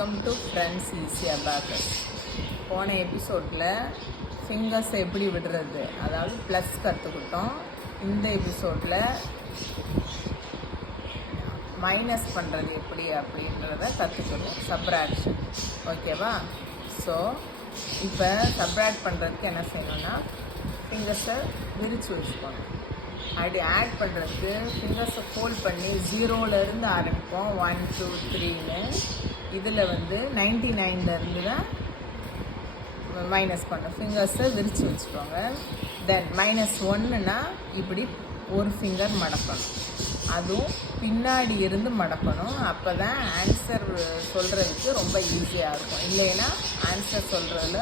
Welcome to friends easy abacus. போன எபிசோடில் fingers எப்படி விடுறது, அதாவது ப்ளஸ் கற்றுக்கிட்டோம். இந்த எபிசோடில் மைனஸ் பண்ணுறது எப்படி அப்படின்றத கற்றுக்கணும், சப்ராக்ஷன். ஓகேவா? ஸோ இப்போ சப்ராக்ட் பண்ணுறதுக்கு என்ன செய்யணும்னா ஃபிங்கர்ஸை விரித்து வச்சுக்கணும். அப்படி ஆட் பண்ணுறதுக்கு ஃபிங்கர்ஸை ஃபோல்ட் பண்ணி 0லேருந்து ஆரம்பிப்போம், 1 2 3ன்னு. இதில் 99லேருந்து தான் மைனஸ் பண்ணோம். ஃபிங்கர்ஸை விரித்து வச்சுக்கோங்க. தென் -1ன்னா இப்படி ஒரு ஃபிங்கர் மடக்கணும், அதுவும் பின்னாடி இருந்து மடக்கணும். அப்போ தான் ஆன்சர் சொல்கிறதுக்கு ரொம்ப ஈஸியாக இருக்கும். இல்லைன்னா ஆன்சர் சொல்கிறதுல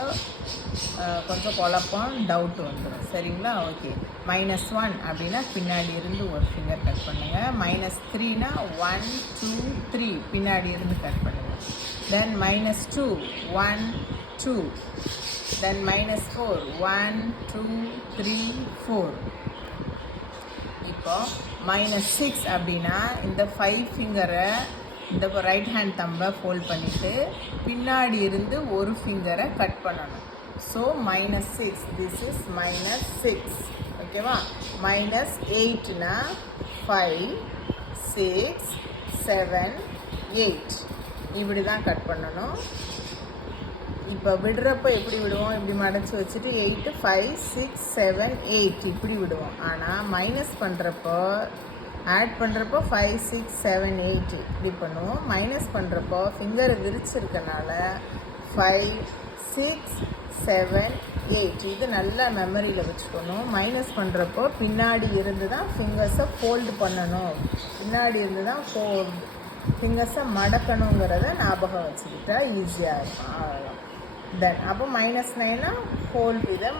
கொஞ்சம் குழப்பம், டவுட் வந்துடும். சரிங்களா? ஓகே. -1 அப்படின்னா பின்னாடி இருந்து ஒரு ஃபிங்கர் கட் பண்ணுங்கள். -3னா 1 2 3 பின்னாடி இருந்து கட் பண்ணுங்கள். தென் -2 1 2. தென் -4 1 2 3 4. இப்போ -6 அப்படின்னா இந்த 5 ஃபிங்கரை, இந்த ரைட் ஹேண்ட் தம்பை ஃபோல்ட் பண்ணிவிட்டு பின்னாடி இருந்து ஒரு ஃபிங்கரை கட் பண்ணணும். So -6, this is -6. ஓகேவா? -8னா 5 6 7 8 இப்படி தான் கட் பண்ணணும். இப்போ விடுறப்போ எப்படி விடுவோம்? இப்படி மடைச்சி வச்சுட்டு 8 5 6 7 8 இப்படி விடுவோம். ஆனால் மைனஸ் பண்ணுறப்போ, ஆட் பண்ணுறப்போ 5 6 7 8 இப்படி பண்ணுவோம். மைனஸ் பண்ணுறப்போ ஃபிங்கரை விரிச்சிருக்கனால 5 6 7 8 இது நல்லா மெமரியில் வச்சுக்கணும். மைனஸ் பண்ணுறப்போ பின்னாடி இருந்து தான் ஃபிங்கர்ஸை ஃபோல்டு பண்ணணும், பின்னாடி இருந்து தான் ஃபிங்கர்ஸை மடக்கணுங்கிறத ஞாபகம் வச்சுக்கிட்டா ஈஸியாக இருக்கும். அவ்வளோதான். தென் அப்போ -9னா ஹோல் இதை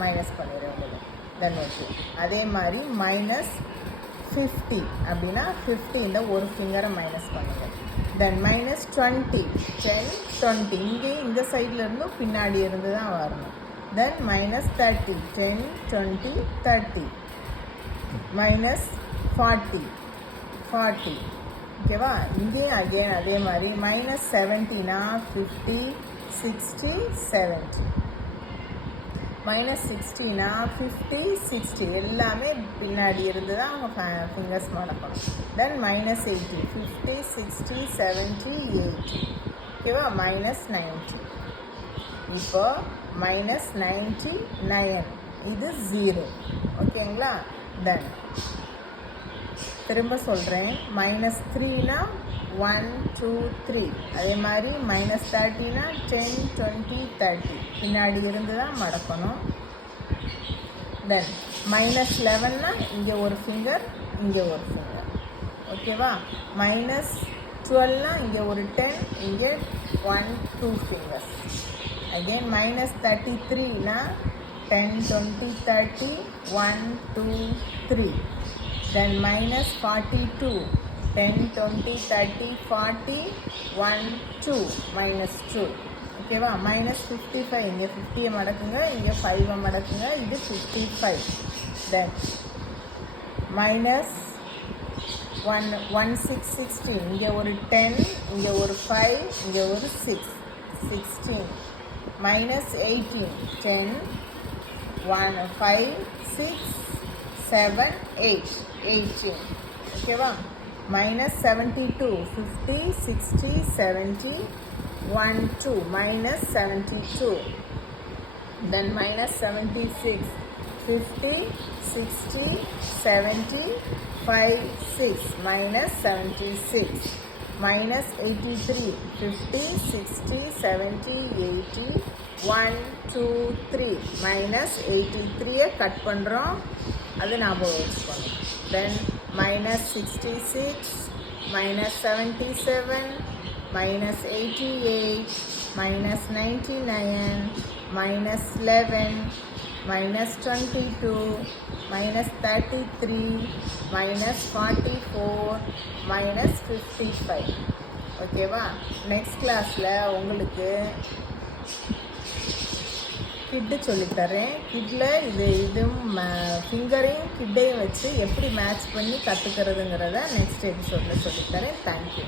மைனஸ் பண்ணிடுவோம். Then okay. அதே மாதிரி -50 அப்படின்னா 50 இந்த ஒரு ஃபிங்கரை மைனஸ் பண்ணுங்கள். தென் -20 10 20 இங்கேயும் இந்த சைடில் இருந்தும் பின்னாடி இருந்து தான் வரணும். தென் -30 10 20 30. -40 40. ஓகேவா? இங்கேயும் அகெயின் அதே மாதிரி -70னா 50 60 70. -60னா 50 60 எல்லாமே பின்னாடி இருந்து தான் அவங்க ஃபிங்கர்ஸ் மடக்கணும். தென் -80 50 60 70 80. ஓகேவா? -90. இப்போ -99 இது 0. ஓகேங்களா? தென் திரும்ப சொல்கிறேன். -3னா 1 2 3. அதே மாதிரி -30னா 10 20 30 பின்னாடி இருந்து தான் மடக்கணும். தென் -11னா இங்கே ஒரு ஃபிங்கர், இங்கே ஒரு ஃபிங்கர். ஓகேவா? -12னா இங்கே ஒரு 10, இங்கே 1 2 ஃபிங்கர்ஸ். அகெயின் -33னா 10 20 30 1 2 3. தென் -42 10 20 30 40 1 2 -2. ஓகேவா? -55 இங்கே 50 மடக்குங்க, இங்கே 5 மடக்குங்க, இது 55. தென் -16 இங்கே ஒரு 10, இங்கே ஒரு 5, இங்கே ஒரு 6 16. -18 10 1 5 6 7 8 18. ஓகேவா? -72 50 60 70 1 2 -72. then -76 50 60 70 5 6 -76. -83 50 60 70 80 1 2 3 -83 கட் பண்ணுறோம், அது ஞாபகம் வச்சுக்கணும். தென் -66 -77 -88 -99 -11 -22 -33 -44 -55. ஓகேவா? நெக்ஸ்ட் கிளாஸில் உங்களுக்கு கிட்டு சொல்லித்தரேன். கிட்டில் இதுவும் ஃபிங்கரையும் கிட்டையும் வச்சு எப்படி மேட்ச் பண்ணி கற்றுக்கிறதுங்கிறத நெக்ஸ்ட் எபிசோடில் சொல்லித்தரேன். தேங்க்யூ.